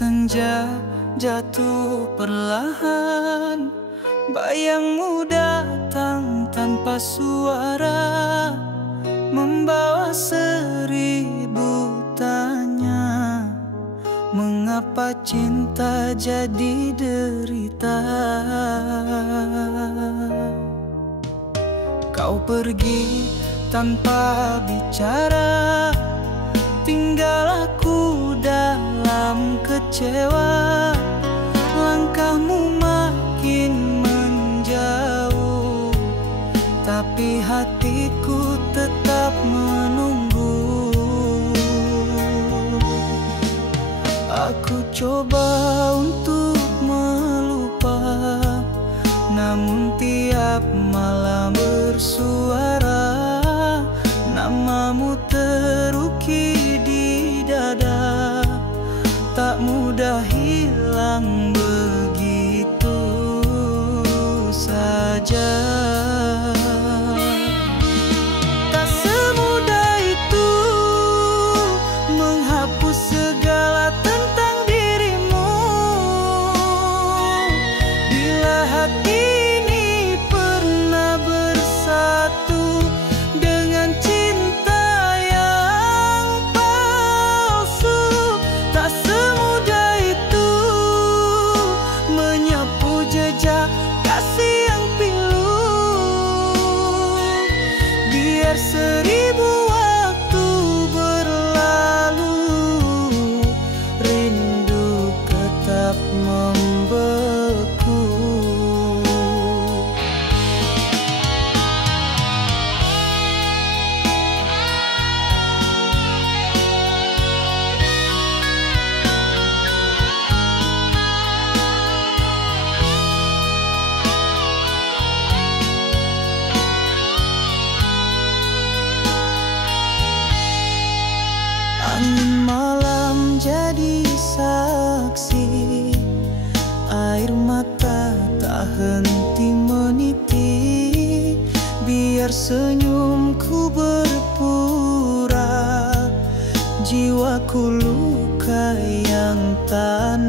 Senja jatuh perlahan, bayangmu datang tanpa suara, membawa seribu tanya. Mengapa cinta jadi derita? Kau pergi tanpa bicara, tinggal aku dalam kecewa. Langkahmu makin menjauh, tapi hatiku tetap menunggu. Aku coba untuk melupa, namun tiap malam bersuara. Namamu terukir di dada, tak mudah hilang begitu saja. Tak semudah itu menghapus segala tentang dirimu. Bila hati ini pernah bersatu dengan cinta yang palsu, tak semudah itu menyapu jejak kasih yang pilu. Biar seribu waktu berlalu, rindu tetap membeku. Angin malam jadi saksi, air mata tak henti meniti. Biar senyumku berpura, jiwaku luka yang tak